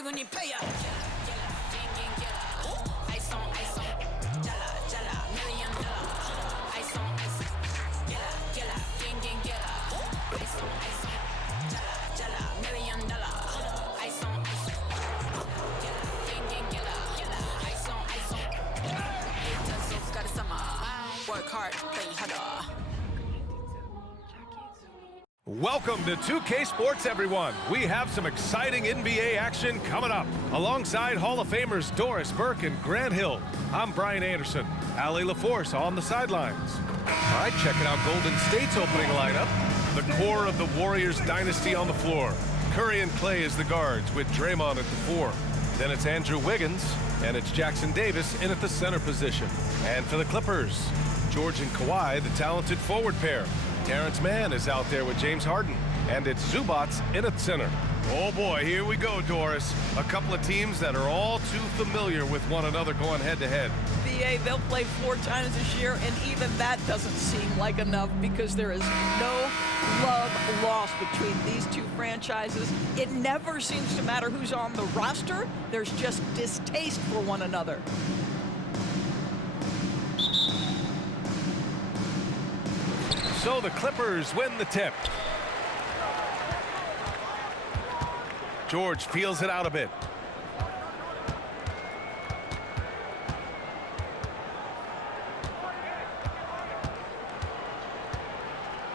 when you pay up. Ice on, jala, jala, $1 million. Ice on, jala, ding, ding, jala. Ice on, jala, jala, $1 million. Ice on, jala, ding, ding, jala. Ice on, haters so got a summer. Work hard, play harder. Welcome to 2K Sports, everyone. We have some exciting NBA action coming up. Alongside Hall of Famers Doris Burke and Grant Hill, I'm Brian Anderson. Allie LaForce on the sidelines. All right, checking out Golden State's opening lineup. The core of the Warriors dynasty on the floor. Curry and Clay as the guards with Draymond at the 4. Then it's Andrew Wiggins, and it's Jackson Davis in at the center position. And for the Clippers, George and Kawhi, the talented forward pair. Terrence Mann is out there with James Harden, and it's Zubats in at center. Oh boy, here we go, Doris. A couple of teams that are all too familiar with one another going head-to-head. BA, they'll play 4 times this year, and even that doesn't seem like enough because there is no love lost between these two franchises. It never seems to matter who's on the roster. There's just distaste for one another. So the Clippers win the tip. George feels it out a bit.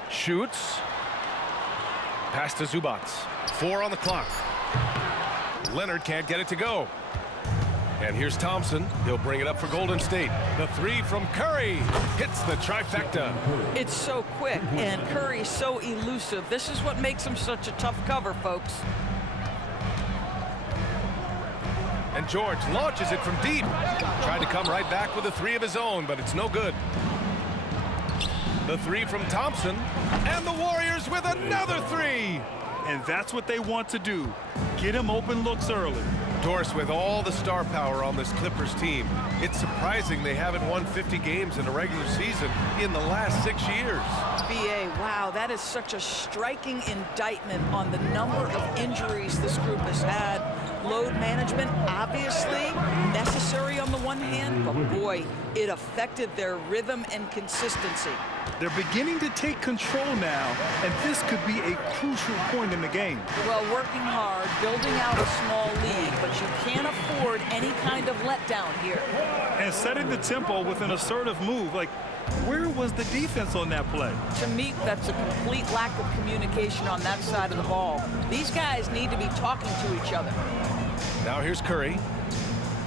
Shoots. Pass to Zubats. 4 on the clock. Leonard can't get it to go. And here's Thompson. He'll bring it up for Golden State. The 3 from Curry hits the trifecta. It's so quick, and Curry's so elusive. This is what makes him such a tough cover, folks. And George launches it from deep. Tried to come right back with a 3 of his own, but it's no good. The 3 from Thompson, and the Warriors with another 3. And that's what they want to do. Get him open looks early. Doris, with all the star power on this Clippers team, it's surprising they haven't won 50 games in a regular season in the last 6 years. BA, wow, that is such a striking indictment on the number of injuries this group has had. Load management, obviously necessary on the one hand, but boy, it affected their rhythm and consistency. They're beginning to take control now, and this could be a crucial point in the game. Well, working hard, building out a small lead, but you can't afford any kind of letdown here. And setting the tempo with an assertive move. Like, where was the defense on that play? To me, that's a complete lack of communication on that side of the ball. These guys need to be talking to each other. Now here's Curry.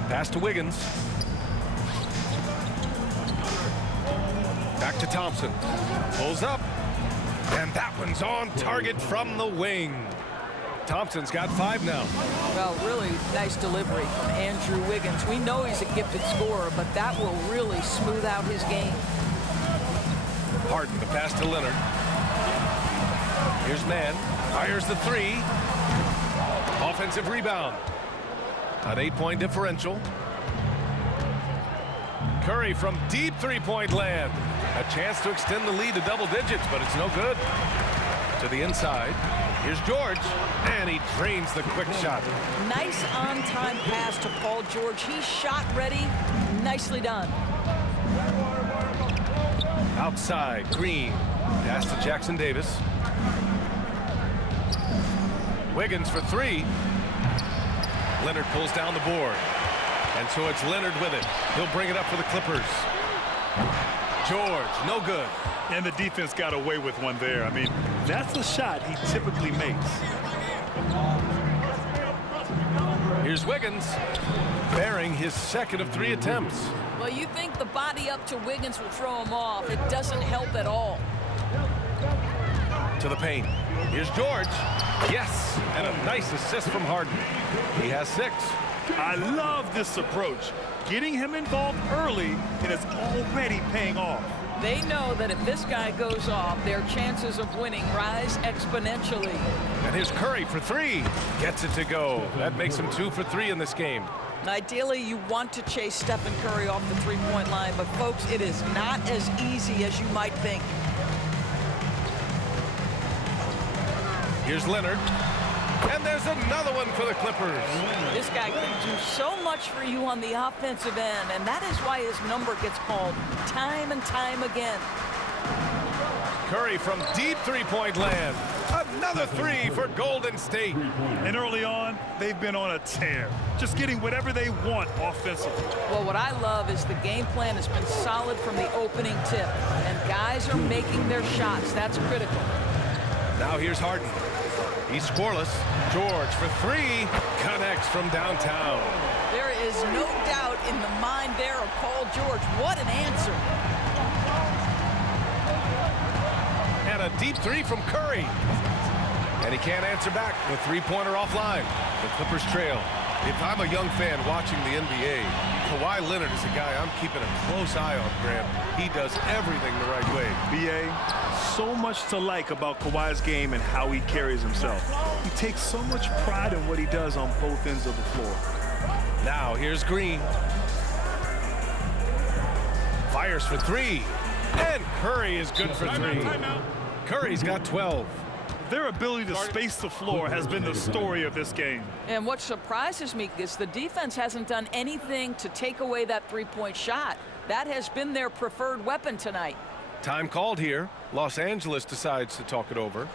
Pass to Wiggins. Back to Thompson. Pulls up. And that one's on target from the wing. Thompson's got 5 now. Well, really nice delivery from Andrew Wiggins. We know he's a gifted scorer, but that will really smooth out his game. Harden, the pass to Leonard. Here's Mann. Fires the 3. Offensive rebound. An 8-point differential. Curry from deep 3-point land. A chance to extend the lead to double digits, but it's no good. To the inside. Here's George, and he drains the quick shot. Nice on-time pass to Paul George. He's shot ready. Nicely done. Outside, Green. Pass to Jackson Davis. Wiggins for 3. Leonard pulls down the board. And so it's Leonard with it. He'll bring it up for the Clippers. George, no good. And the defense got away with one there. I mean, that's a shot he typically makes. Here's Wiggins, bearing his second of 3 attempts. Well, you think the body up to Wiggins will throw him off. It doesn't help at all. To the paint. Here's George. Yes, and a nice assist from Harden. He has 6. I love this approach. Getting him involved early, and it's already paying off. They know that if this guy goes off, their chances of winning rise exponentially. And here's Curry for 3. Gets it to go. That makes him 2 for 3 in this game. Ideally, you want to chase Stephen Curry off the 3-point line, but folks, it is not as easy as you might think. Here's Leonard. And there's another one for the Clippers. This guy can do so much for you on the offensive end, and that is why his number gets called time and time again. Curry from deep three-point land. Another three for Golden State. And early on, they've been on a tear, just getting whatever they want offensively. Well, what I love is the game plan has been solid from the opening tip, and guys are making their shots. That's critical. Now here's Harden. He's scoreless. George for three. Connects from downtown. There is no doubt in the mind there of Paul George. What an answer. And a deep three from Curry. And he can't answer back. The three-pointer offline. The Clippers trail. If I'm a young fan watching the NBA, Kawhi Leonard is a guy I'm keeping a close eye on, Grant. He does everything the right way. BA, so much to like about Kawhi's game and how he carries himself. He takes so much pride in what he does on both ends of the floor. Now here's Green. Fires for three. And Curry is good for three. Curry's got 12. Their ability to space the floor has been the story of this game. And what surprises me is the defense hasn't done anything to take away that three-point shot. That has been their preferred weapon tonight. Time called here. Los Angeles decides to talk it over.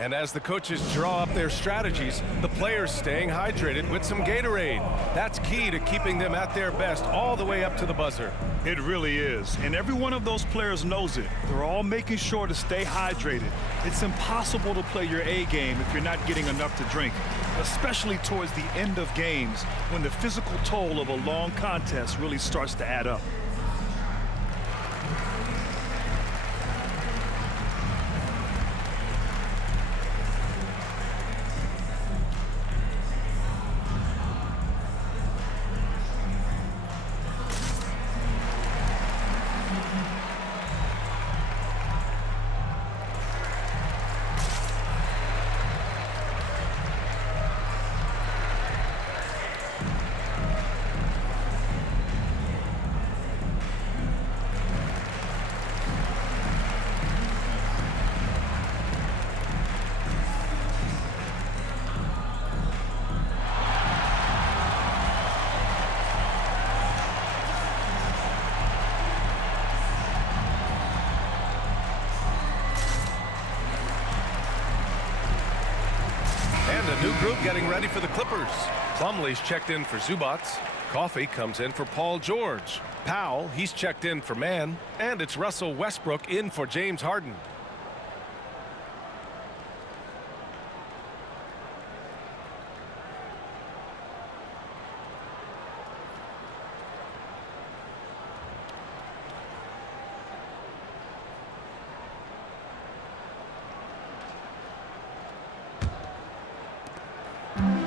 And as the coaches draw up their strategies, the players staying hydrated with some Gatorade. That's key to keeping them at their best all the way up to the buzzer. It really is. And every one of those players knows it. They're all making sure to stay hydrated. It's impossible to play your A game if you're not getting enough to drink, especially towards the end of games when the physical toll of a long contest really starts to add up. New group getting ready for the Clippers. Plumlee's checked in for Zubac. Coffee comes in for Paul George. Powell, he's checked in for Mann. And it's Russell Westbrook in for James Harden.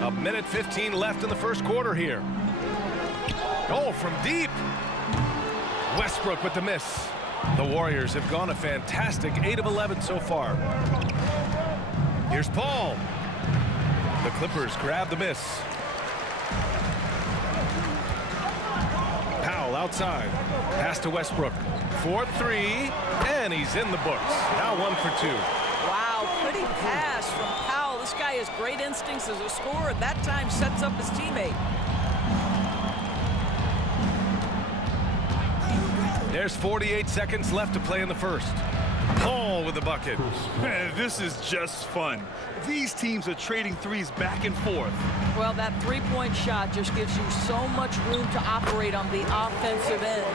A minute 15 left in the first quarter here. Goal from deep. Westbrook with the miss. The Warriors have gone a fantastic 8 of 11 so far. Here's Paul. The Clippers grab the miss. Powell outside. Pass to Westbrook. 4-3, and he's in the books. Now 1 for 2. Wow, pretty pass from Powell. This guy has great instincts as a scorer. That time sets up his teammate. There's 48 seconds left to play in the first. Paul with the bucket. Man, this is just fun. These teams are trading threes back and forth. Well, that three-point shot just gives you so much room to operate on the offensive end.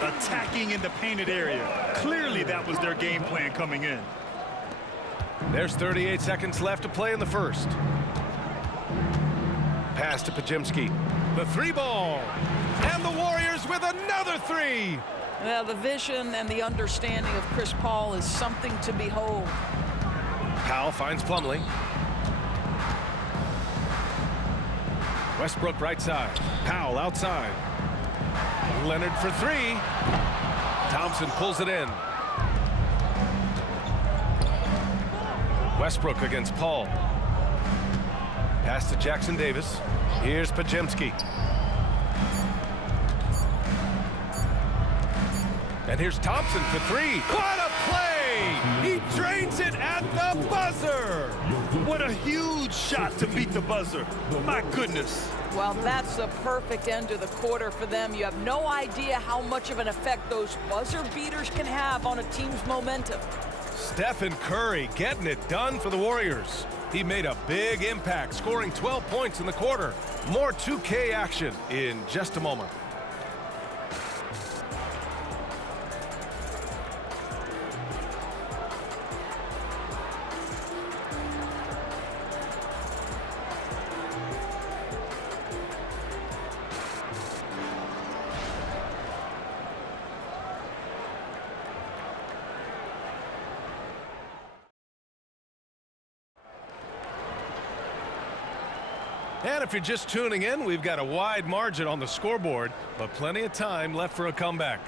Attacking in the painted area. Clearly that was their game plan coming in. There's 38 seconds left to play in the first. Pass to Podziemski. The three ball. And the Warriors with another three. Well, the vision and the understanding of Chris Paul is something to behold. Powell finds Plumlee. Westbrook right side. Powell outside. Leonard for three. Thompson pulls it in. Westbrook against Paul. Pass to Jackson Davis. Here's Podziemski. And here's Thompson for three. What a play! He drains it at the buzzer! What a huge shot to beat the buzzer. My goodness. Well, that's the perfect end to the quarter for them. You have no idea how much of an effect those buzzer beaters can have on a team's momentum. Stephen Curry getting it done for the Warriors. He made a big impact, scoring 12 points in the quarter. More 2K action in just a moment. And if you're just tuning in, we've got a wide margin on the scoreboard, but plenty of time left for a comeback.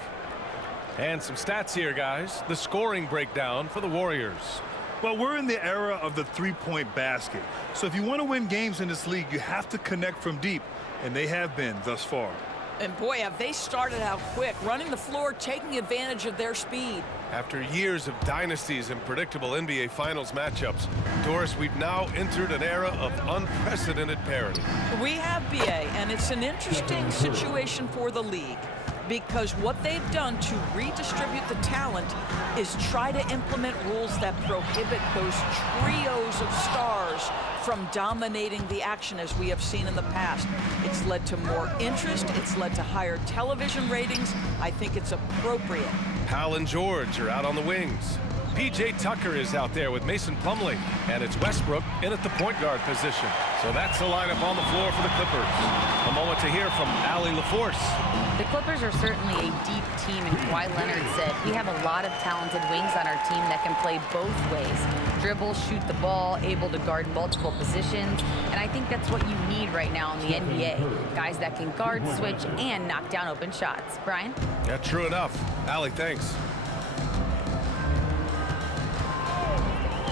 And some stats here, guys. The scoring breakdown for the Warriors. Well, we're in the era of the three-point basket. So if you want to win games in this league, you have to connect from deep, and they have been thus far. And boy, have they started out quick, running the floor, taking advantage of their speed. After years of dynasties and predictable NBA Finals matchups, Doris, we've now entered an era of unprecedented parity. We have BA, and it's an interesting situation for the league because what they've done to redistribute the talent is try to implement rules that prohibit those trios of stars from dominating the action as we have seen in the past. It's led to more interest. It's led to higher television ratings. I think it's appropriate. Powell and George are out on the wings. P.J. Tucker is out there with Mason Plumlee, and it's Westbrook in at the point guard position. So that's the lineup on the floor for the Clippers. A moment to hear from Allie LaForce. The Clippers are certainly a deep team, and Kawhi Leonard said, we have a lot of talented wings on our team that can play both ways. Dribble, shoot the ball, able to guard multiple positions, and I think that's what you need right now in the NBA. Guys that can guard, switch, and knock down open shots. Brian? Yeah, true enough. Allie, thanks.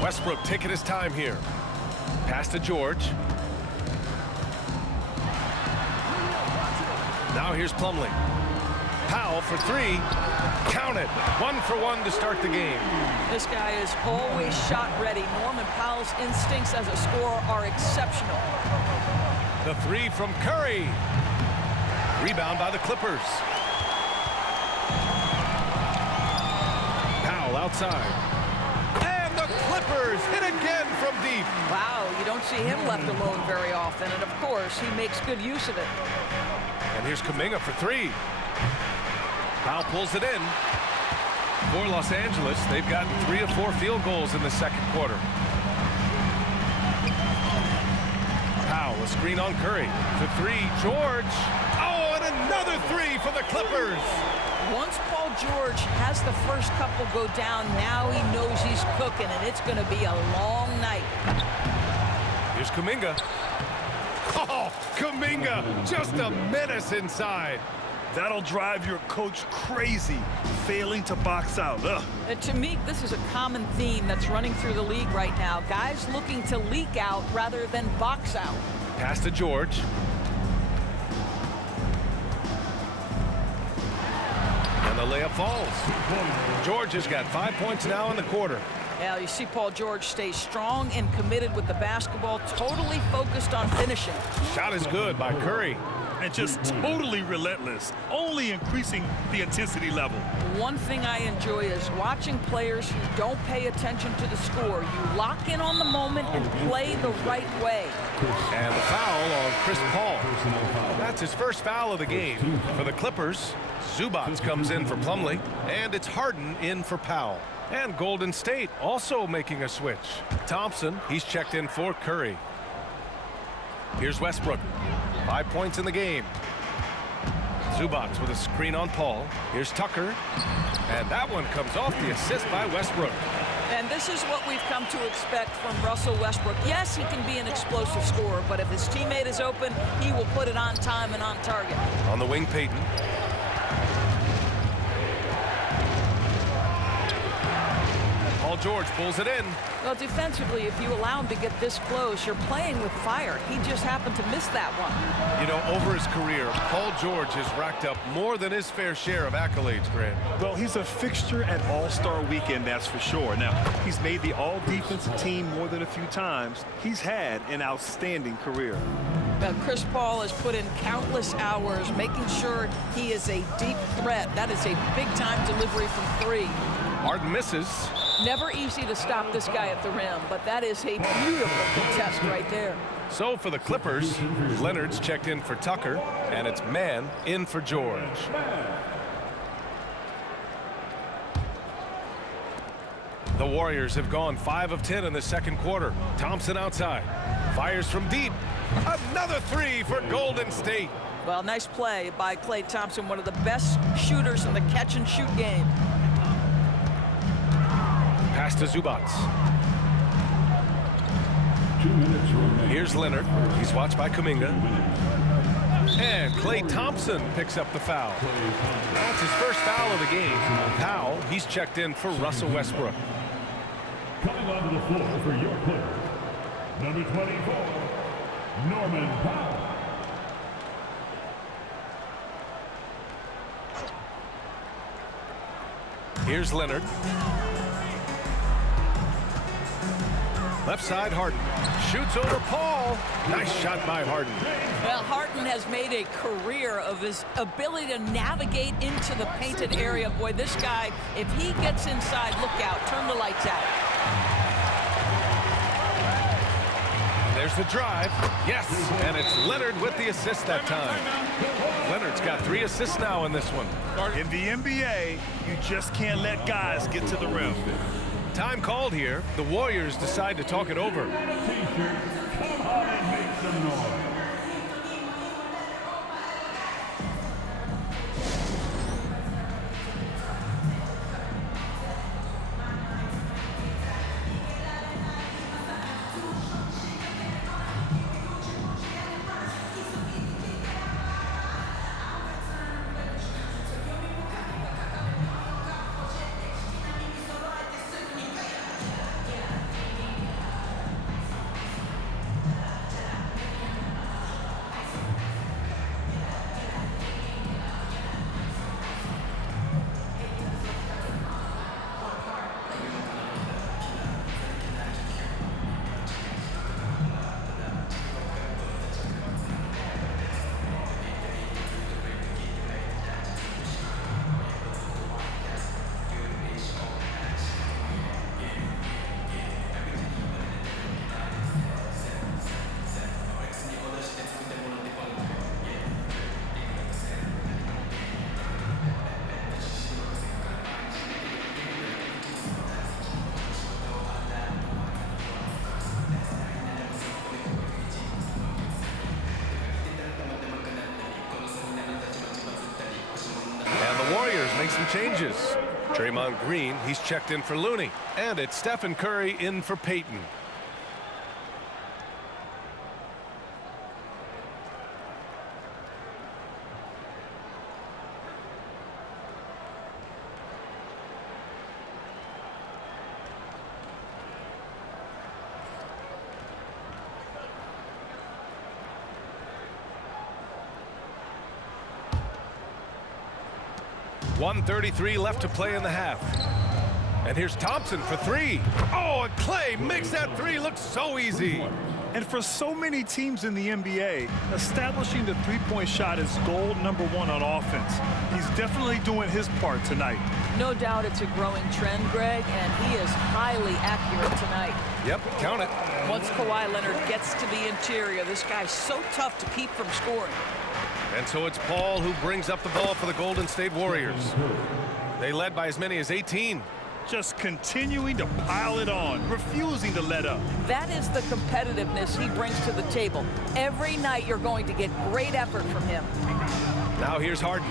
Westbrook taking his time here. Pass to George. Now here's Plumlee. Powell for three. Count it. 1 for 1 to start the game. This guy is always shot ready. Norman Powell's instincts as a scorer are exceptional. The three from Curry. Rebound by the Clippers. Powell outside. And the Clippers hit again from deep. Wow, you don't see him left alone very often, and of course, he makes good use of it. And here's Kuminga for three. Powell pulls it in. For Los Angeles, they've gotten 3 of 4 field goals in the second quarter. Powell, a screen on Curry. For three, George. Oh, and another three for the Clippers. Once Paul George has the first couple go down, now he knows he's cooking, and it's going to be a long night. Here's Kuminga. Oh, Kuminga, just a menace inside. That'll drive your coach crazy, failing to box out. Ugh. And to me, this is a common theme that's running through the league right now. Guys looking to leak out rather than box out. Pass to George. And the layup falls. George has got 5 points now in the quarter. Yeah, you see Paul George stay strong and committed with the basketball, totally focused on finishing. Shot is good by Curry. And just totally relentless, only increasing the intensity level. One thing I enjoy is watching players who don't pay attention to the score. You lock in on the moment and play the right way. And the foul on Chris Paul. That's his first foul of the game. For the Clippers, Zubac comes in for Plumlee, and it's Harden in for Powell. And Golden State also making a switch. Thompson, he's checked in for Curry. Here's Westbrook. 5 points in the game. Zubac with a screen on Paul. Here's Tucker. And that one comes off the assist by Westbrook. And this is what we've come to expect from Russell Westbrook. Yes, he can be an explosive scorer, but if his teammate is open, he will put it on time and on target. On the wing, Payton. Paul George pulls it in. Well, defensively, if you allow him to get this close, you're playing with fire. He just happened to miss that one. You know, over his career, Paul George has racked up more than his fair share of accolades, Grant. Well, he's a fixture at All-Star Weekend, that's for sure. Now, he's made the All-Defensive team more than a few times. He's had an outstanding career. Chris Paul has put in countless hours making sure he is a deep threat. That is a big-time delivery from three. Harden misses. Never easy to stop this guy at the rim, but that is a beautiful contest right there. So for the Clippers, Leonard's checked in for Tucker, and it's Mann in for George. The Warriors have gone 5 of 10 in the second quarter. Thompson outside. Fires from deep. Another three for Golden State. Well, nice play by Klay Thompson, one of the best shooters in the catch-and-shoot game. Pass to Zubac. Here's Leonard. He's watched by Kuminga. And Klay Thompson picks up the foul. That's his first foul of the game. Powell, he's checked in for Russell Westbrook. Coming onto the floor for your player, number 24, Norman Powell. Here's Leonard. Left side, Harden. Shoots over Paul. Nice shot by Harden. Well, Harden has made a career of his ability to navigate into the painted area. Boy, this guy, if he gets inside, look out, turn the lights out. There's the drive. Yes, and it's Leonard with the assist that time. Leonard's got 3 assists now in this one. In the NBA, you just can't let guys get to the rim. Time called here. The Warriors decide to talk it over. T-shirt, come on and make some noise. Make some changes. Draymond Green, he's checked in for Looney. And it's Stephen Curry in for Payton. .133 left to play in the half. And here's Thompson for 3. Oh, and Klay makes that 3 look so easy. And for so many teams in the NBA, establishing the three-point shot is goal number 1 on offense. He's definitely doing his part tonight. No doubt it's a growing trend, Greg, and he is highly accurate tonight. Yep, count it. Once Kawhi Leonard gets to the interior, this guy's so tough to keep from scoring. And so it's Paul who brings up the ball for the Golden State Warriors. They led by as many as 18. Just continuing to pile it on, refusing to let up. That is the competitiveness he brings to the table. Every night you're going to get great effort from him. Now here's Harden.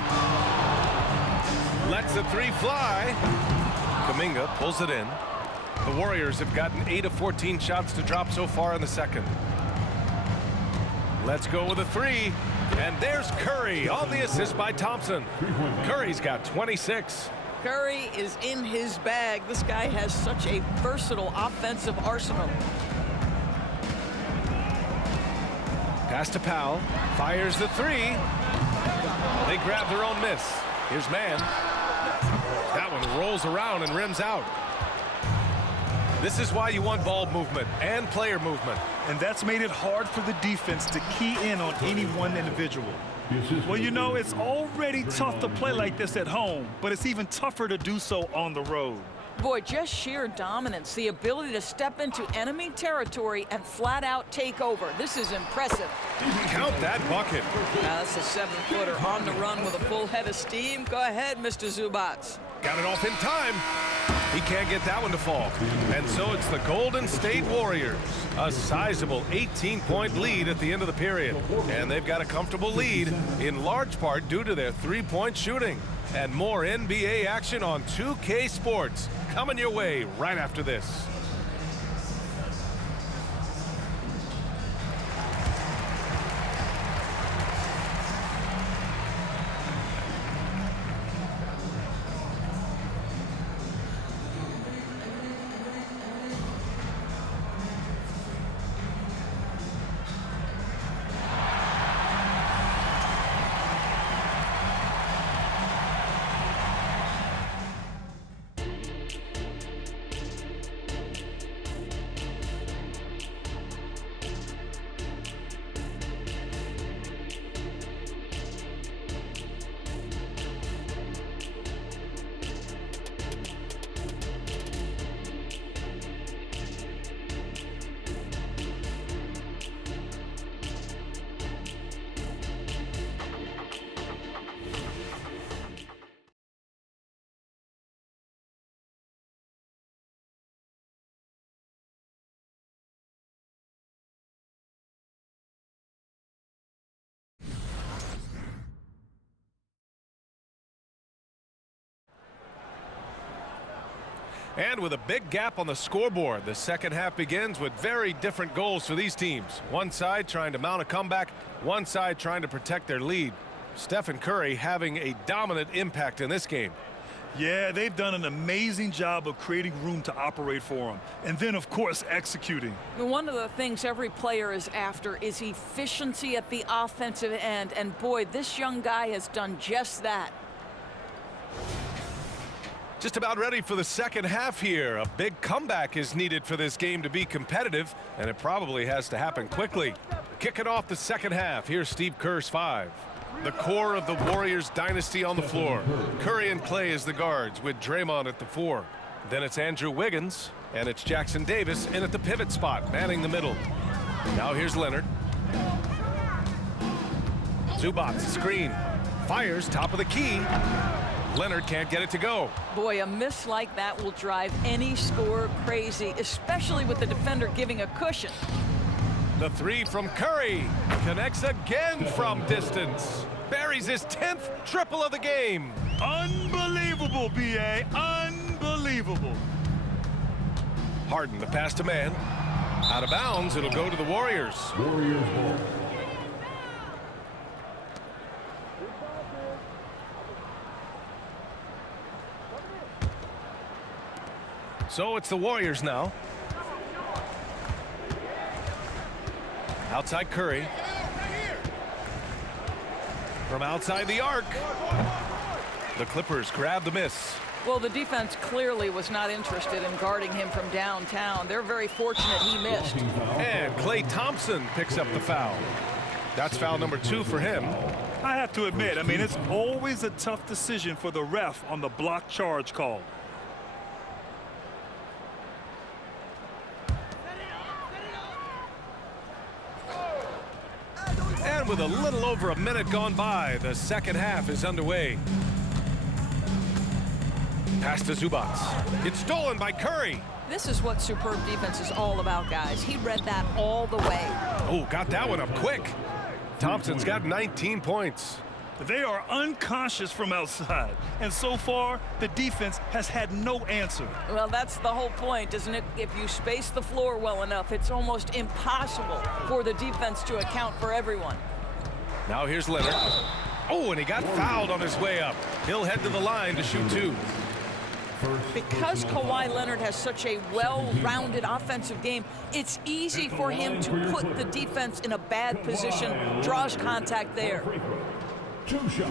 Lets the 3 fly. Kuminga pulls it in. The Warriors have gotten 8 of 14 shots to drop so far in the second. Let's go with a 3. And there's Curry on the assist by Thompson. Curry's got 26. Curry is in his bag. This guy has such a versatile offensive arsenal. Pass to Powell. Fires the three. They grab their own miss. Here's Mann. That one rolls around and rims out. This is why you want ball movement and player movement. And that's made it hard for the defense to key in on any one individual. Well, you know, it's already tough to play like this at home, but it's even tougher to do so on the road. Boy, just sheer dominance, the ability to step into enemy territory and flat out take over. This is impressive. Count that bucket. Now that's a 7-footer on the run with a full head of steam. Go ahead, Mr. Zubac. Got it off in time. He can't get that one to fall. And so it's the Golden State Warriors. A sizable 18-point lead at the end of the period. And they've got a comfortable lead, in large part due to their three-point shooting. And more NBA action on 2K Sports coming your way right after this. And with a big gap on the scoreboard, the second half begins with very different goals for these teams. One side trying to mount a comeback, one side trying to protect their lead. Stephen Curry having a dominant impact in this game. Yeah, they've done an amazing job of creating room to operate for him. And then, of course, executing. One of the things every player is after is efficiency at the offensive end. And boy, this young guy has done just that. Just about ready for the second half here. A big comeback is needed for this game to be competitive, and it probably has to happen quickly. Kicking off the second half, here's Steve Kerr's 5. The core of the Warriors dynasty on the floor. Curry and Clay as the guards with Draymond at the 4. Then it's Andrew Wiggins, and it's Jackson Davis in at the pivot spot, manning the middle. Now here's Leonard. Zubac screen. Fires top of the key. Leonard can't get it to go. Boy, a miss like that will drive any scorer crazy, especially with the defender giving a cushion. The 3 from Curry connects again from distance. Buries his 10th triple of the game. Unbelievable, B.A. Unbelievable. Harden, the pass to Mann. Out of bounds, it'll go to the Warriors. Warriors ball. So it's the Warriors now. Outside Curry. From outside the arc. The Clippers grab the miss. Well, the defense clearly was not interested in guarding him from downtown. They're very fortunate he missed. And Klay Thompson picks up the foul. That's foul number 2 for him. I have to admit, I mean, it's always a tough decision for the ref on the block charge call. And with a little over a minute gone by, the second half is underway. Pass to Zubac. It's stolen by Curry. This is what superb defense is all about, guys. He read that all the way. Oh, got that one up quick. Thompson's got 19 points. They are unconscious from outside, and so far the defense has had no answer. Well, that's the whole point, isn't it? If you space the floor well enough, it's almost impossible for the defense to account for everyone. Now here's Leonard. Oh, and he got fouled on his way up. He'll head to the line to shoot 2. Because Kawhi Leonard has such a well-rounded offensive game, it's easy for him to put the defense in a bad position, draws contact there. 2 shots.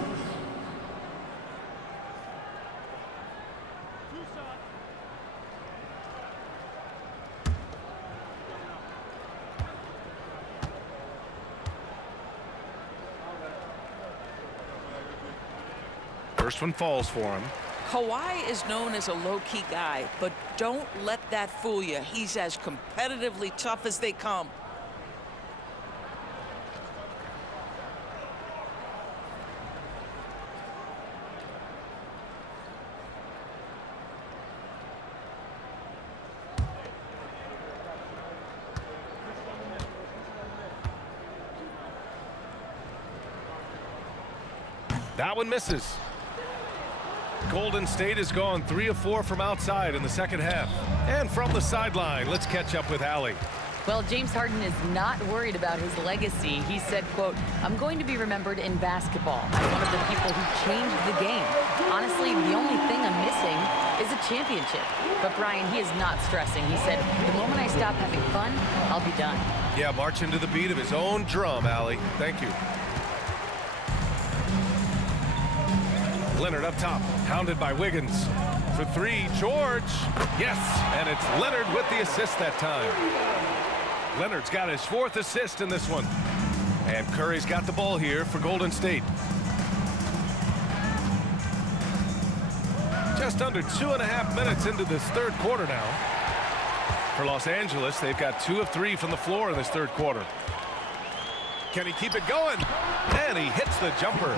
First one falls for him. Kawhi is known as a low-key guy, but don't let that fool you. He's as competitively tough as they come. That one misses. Golden State has gone 3 of 4 from outside in the second half. And from the sideline, let's catch up with Allie. Well, James Harden is not worried about his legacy. He said, quote, "I'm going to be remembered in basketball as one of the people who changed the game. Honestly, the only thing I'm missing is a championship." But Brian, he is not stressing. He said, "The moment I stop having fun, I'll be done." Yeah, marching to the beat of his own drum, Allie. Thank you. Leonard up top, hounded by Wiggins. For 3, George. Yes, and it's Leonard with the assist that time. Leonard's got his 4th assist in this one. And Curry's got the ball here for Golden State. Just under 2.5 minutes into this third quarter now. For Los Angeles, they've got 2 of 3 from the floor in this third quarter. Can he keep it going? And he hits the jumper.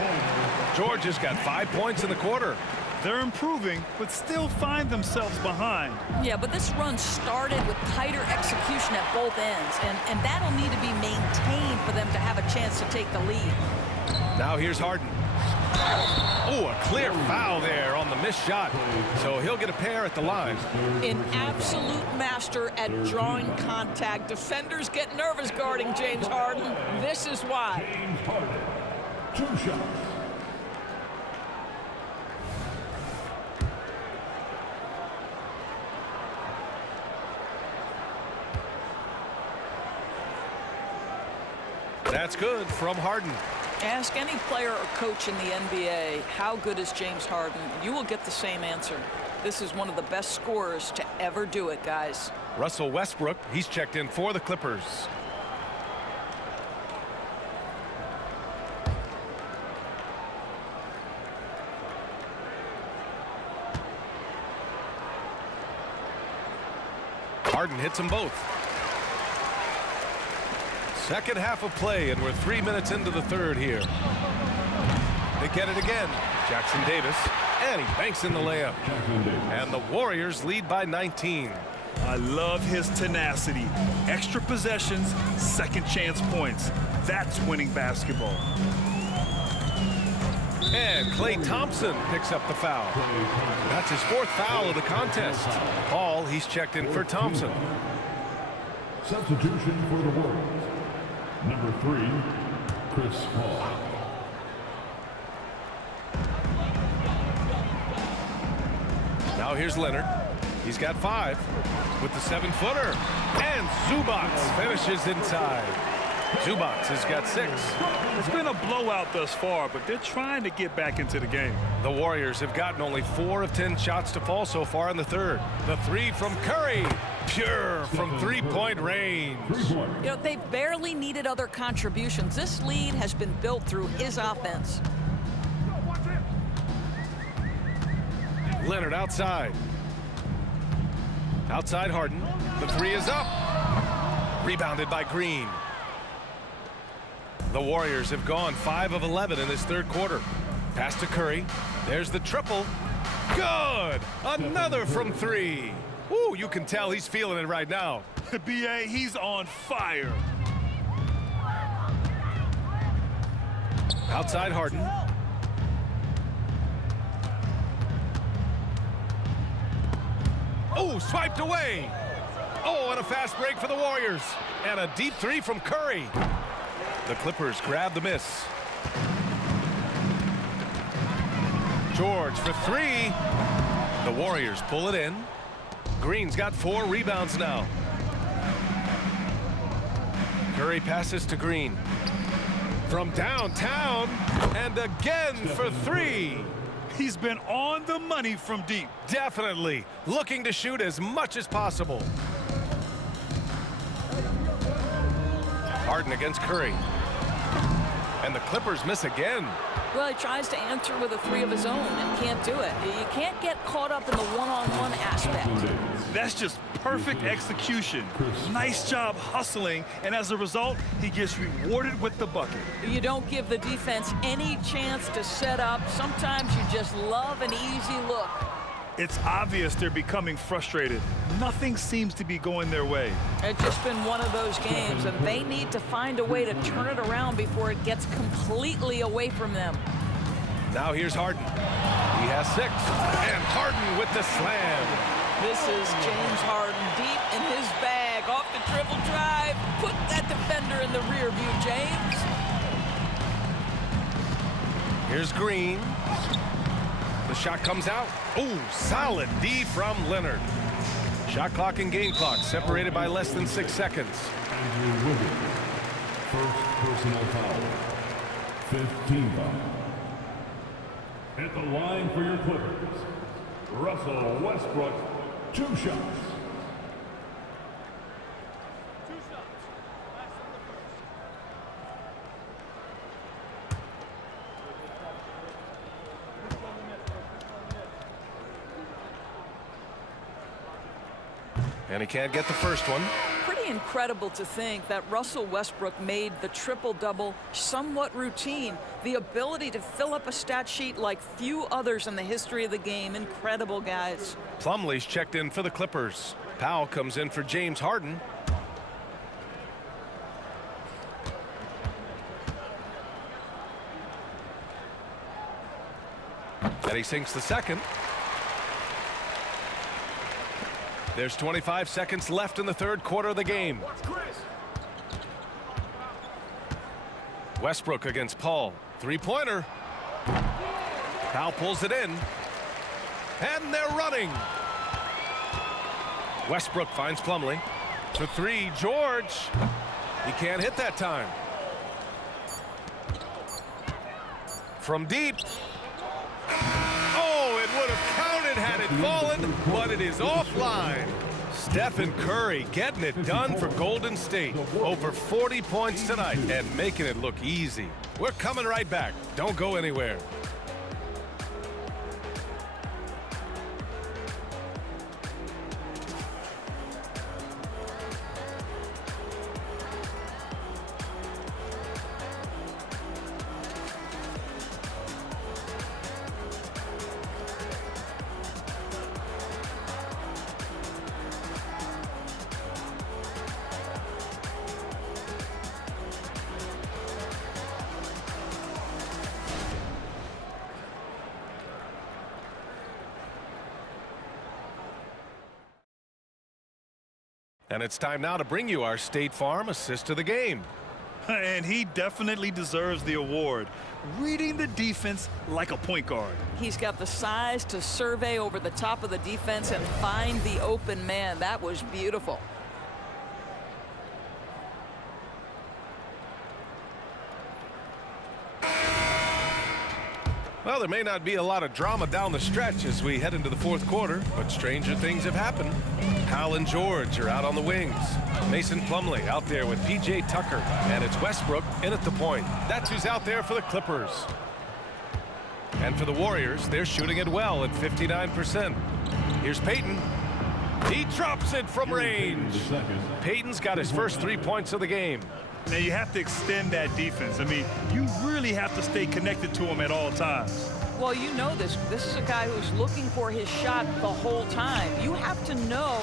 George has got 5 points in the quarter. They're improving, but still find themselves behind. Yeah, but this run started with tighter execution at both ends, and that'll need to be maintained for them to have a chance to take the lead. Now here's Harden. Oh, a clear foul there on the missed shot. So he'll get a pair at the line. An absolute master at drawing contact. Defenders get nervous guarding James Harden. This is why. James Harden. 2 shots. That's good from Harden. Ask any player or coach in the NBA, how good is James Harden? You will get the same answer. This is one of the best scorers to ever do it, guys. Russell Westbrook, he's checked in for the Clippers. Harden hits them both. Second half of play, and we're 3 minutes into the third here. They get it again. Jackson Davis, and he banks in the layup. And the Warriors lead by 19. I love his tenacity. Extra possessions, second chance points. That's winning basketball. And Klay Thompson picks up the foul. That's his 4th foul of the contest. Paul, he's checked in for Thompson. Substitution for the Warriors. Number 3, Chris Paul. Now here's Leonard. He's got 5 with the 7-footer. And Zubac finishes inside. Zubac has got 6. It's been a blowout thus far, but they're trying to get back into the game. The Warriors have gotten only 4 of 10 shots to fall so far in the third. The 3 from Curry. Pure from 3-point range. You know, they've barely needed other contributions. This lead has been built through his offense. Leonard outside. Outside Harden. The 3 is up. Rebounded by Green. The Warriors have gone 5 of 11 in this third quarter. Pass to Curry. There's the triple. Good! Another from 3. Ooh, you can tell he's feeling it right now. B.A., he's on fire. Outside Harden. Oh, swiped away. Oh, and a fast break for the Warriors. And a deep 3 from Curry. The Clippers grab the miss. George for 3. The Warriors pull it in. Green's got 4 rebounds now. Curry passes to Green. From downtown, and again for 3. He's been on the money from deep. Definitely looking to shoot as much as possible. Harden against Curry. And the Clippers miss again. Well, he tries to answer with a 3 of his own and can't do it. You can't get caught up in the one-on-one aspect. That's just perfect execution. Nice job hustling, and as a result, he gets rewarded with the bucket. You don't give the defense any chance to set up. Sometimes you just love an easy look. It's obvious they're becoming frustrated. Nothing seems to be going their way. It's just been one of those games, and they need to find a way to turn it around before it gets completely away from them. Now here's Harden. He has 6. And Harden with the slam. This is James Harden deep in his bag. Off the dribble drive. Put that defender in the rear view, James. Here's Green. The shot comes out. Oh, solid D from Leonard. Shot clock and game clock separated by less than 6 seconds. Andrew Wiggins, first personal foul. 5th team foul. At the line for your Clippers, Russell Westbrook, 2 shots. And he can't get the first one. Pretty incredible to think that Russell Westbrook made the triple-double somewhat routine. The ability to fill up a stat sheet like few others in the history of the game. Incredible, guys. Plumlee's checked in for the Clippers. Powell comes in for James Harden. And he sinks the second. There's 25 seconds left in the 3rd quarter of the game. Westbrook against Paul. 3-pointer. Powell pulls it in. And they're running. Westbrook finds Plumlee. For 3, George. He can't hit that time. From deep. Oh, it would have counted had it fallen, but it is offline. Stephen Curry getting it done for Golden State. Over 40 points tonight and making it look easy. We're coming right back. Don't go anywhere. And it's time now to bring you our State Farm assist of the game. And he definitely deserves the award. Reading the defense like a point guard. He's got the size to survey over the top of the defense and find the open man. That was beautiful. Well, there may not be a lot of drama down the stretch as we head into the 4th quarter, but stranger things have happened. Hal and George are out on the wings. Mason Plumlee out there with P.J. Tucker, and it's Westbrook in at the point. That's who's out there for the Clippers. And for the Warriors, they're shooting it well at 59%. Here's Payton. He drops it from range. Payton's got his first 3 points of the game. Now you have to extend that defense. I mean, you really have to stay connected to him at all times. Well, you know this. This is a guy who's looking for his shot the whole time. You have to know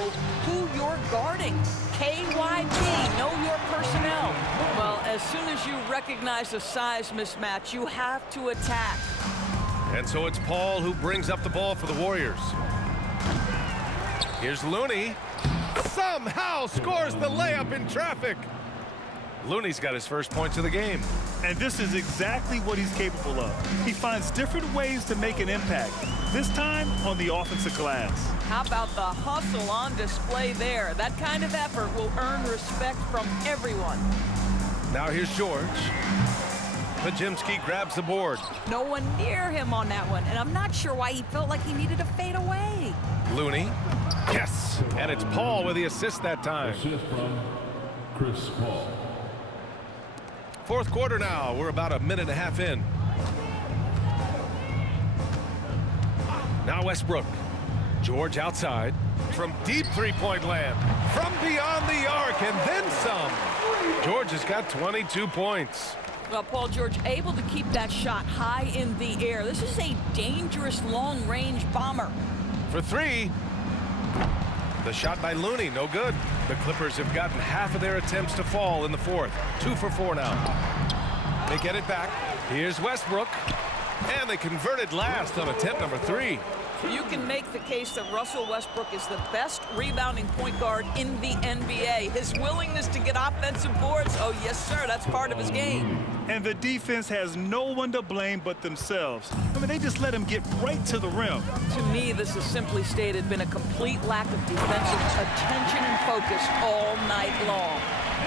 who you're guarding. KYP, know your personnel. Well, as soon as you recognize a size mismatch, you have to attack. And so it's Paul who brings up the ball for the Warriors. Here's Looney. Somehow scores the layup in traffic. Looney's got his first points of the game. And this is exactly what he's capable of. He finds different ways to make an impact, this time on the offensive glass. How about the hustle on display there? That kind of effort will earn respect from everyone. Now here's George. Podziemski grabs the board. No one near him on that one, and I'm not sure why he felt like he needed to fade away. Looney. Yes! And it's Paul with the assist that time. Assist from Chris Paul. Fourth quarter now. We're about a minute and a half in. Now Westbrook. George outside. From deep three-point land. From beyond the arc and then some. George has got 22 points. Well, Paul George able to keep that shot high in the air. This is a dangerous long-range bomber. For three. The shot by Looney, no good. The Clippers have gotten half of their attempts to fall in the fourth. 2 for 4 now. They get it back. Here's Westbrook. And they converted last on attempt number 3. You can make the case that Russell Westbrook is the best rebounding point guard in the NBA. His willingness to get offensive boards, oh yes sir, that's part of his game. And the defense has no one to blame but themselves. I mean, they just let him get right to the rim. To me, this has simply stated been a complete lack of defensive attention and focus all night long.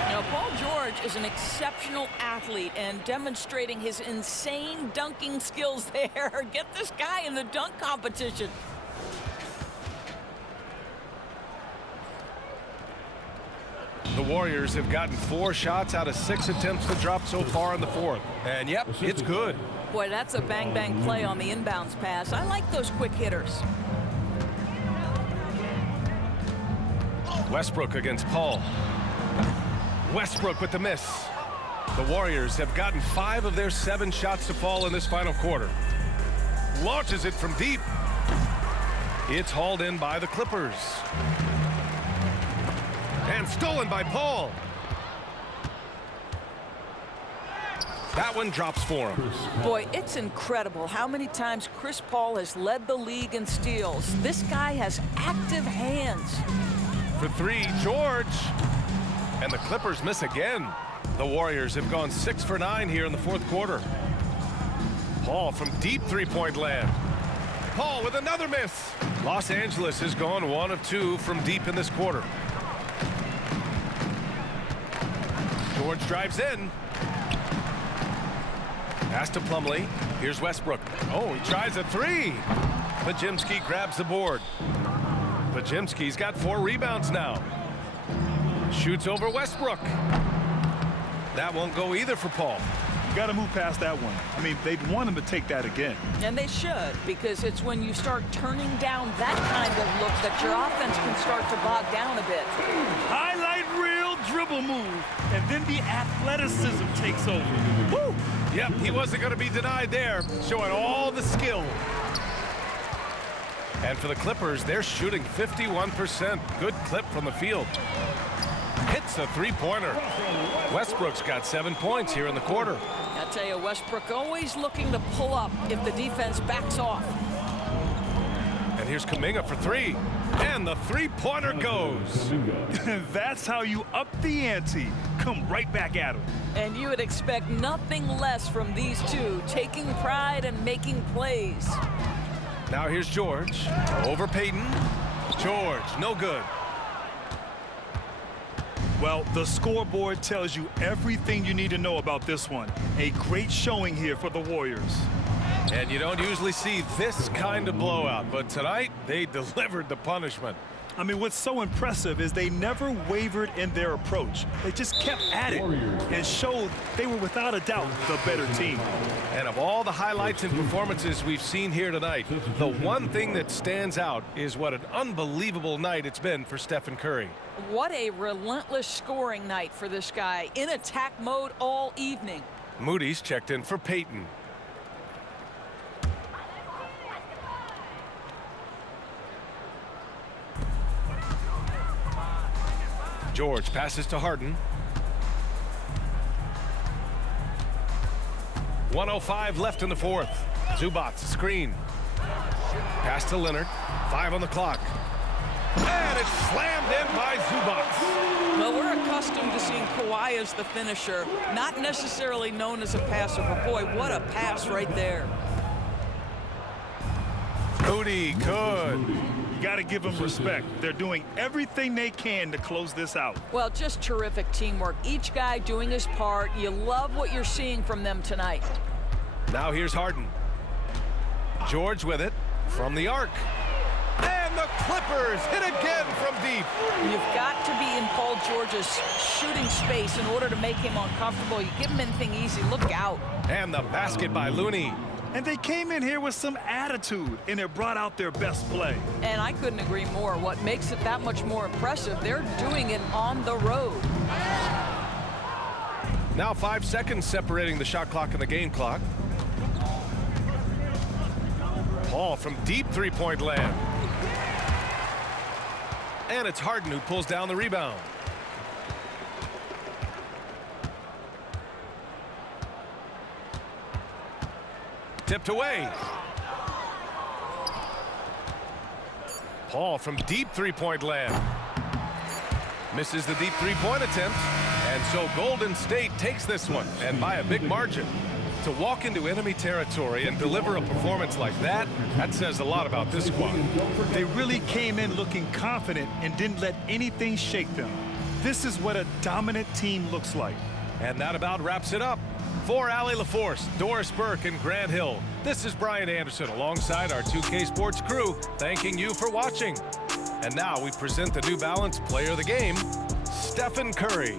Now, Paul George is an exceptional athlete and demonstrating his insane dunking skills there. Get this guy in the dunk competition. The Warriors have gotten 4 shots out of 6 attempts to drop so far in the fourth. And yep, it's good. Boy, that's a bang-bang play on the inbounds pass. I like those quick hitters. Westbrook against Paul. Westbrook with the miss. The Warriors have gotten 5 of their 7 shots to fall in this final quarter. Launches it from deep. It's hauled in by the Clippers. And stolen by Paul. That one drops for him. Boy, it's incredible how many times Chris Paul has led the league in steals. This guy has active hands. For 3, George. And the Clippers miss again. The Warriors have gone 6 for 9 here in the fourth quarter. Paul from deep three-point land. Paul with another miss. Los Angeles has gone 1 of 2 from deep in this quarter. George drives in. Pass to Plumlee. Here's Westbrook. Oh, he tries a 3. Podziemski grabs the board. Podziemski's got 4 rebounds now. Shoots over Westbrook. That won't go either for Paul. You got to move past that one. I mean, they'd want him to take that again. And they should, because it's when you start turning down that kind of look that your offense can start to bog down a bit. Highlight reel dribble move, and then the athleticism takes over. Woo! Yep, he wasn't going to be denied there, showing all the skill. And for the Clippers, they're shooting 51%. Good clip from the field. Hits a three-pointer. Westbrook's got 7 points here in the quarter. I tell you, Westbrook always looking to pull up if the defense backs off. And here's Kuminga for 3. And the three-pointer goes. That's how you up the ante. Come right back at him. And you would expect nothing less from these two, taking pride and making plays. Now here's George. Over Payton. George, no good. Well, the scoreboard tells you everything you need to know about this one. A great showing here for the Warriors. And you don't usually see this kind of blowout, but tonight they delivered the punishment. I mean, what's so impressive is they never wavered in their approach. They just kept at it and showed they were without a doubt the better team. And of all the highlights and performances we've seen here tonight, the one thing that stands out is what an unbelievable night it's been for Stephen Curry. What a relentless scoring night for this guy, in attack mode all evening. Moody's checked in for Payton. George passes to Harden. 1:05 left in the fourth. Zubac screen. Pass to Leonard. 5 on the clock. And it's slammed in by Zubac. Well, we're accustomed to seeing Kawhi is the finisher, not necessarily known as a passer, but boy, what a pass right there. Moody, good. You got to give them respect. They're doing everything they can to close this out. Well, just terrific teamwork. Each guy doing his part. You love what you're seeing from them tonight. Now here's Harden. George with it from the arc. And the Clippers hit again from deep. You've got to be in Paul George's shooting space in order to make him uncomfortable. You give him anything easy, look out. And the basket by Looney. And they came in here with some attitude, and it brought out their best play. And I couldn't agree more. What makes it that much more impressive, they're doing it on the road. Now 5 seconds separating the shot clock and the game clock. Paul from deep three-point land. And it's Harden who pulls down the rebound. Tipped away. Paul from deep three-point land. Misses the deep three-point attempt. And so Golden State takes this one, and by a big margin. To walk into enemy territory and deliver a performance like that, that says a lot about this squad. They really came in looking confident and didn't let anything shake them. This is what a dominant team looks like. And that about wraps it up. For Allie LaForce, Doris Burke, and Grant Hill, this is Brian Anderson alongside our 2K Sports crew, thanking you for watching. And now we present the New Balance Player of the Game, Stephen Curry.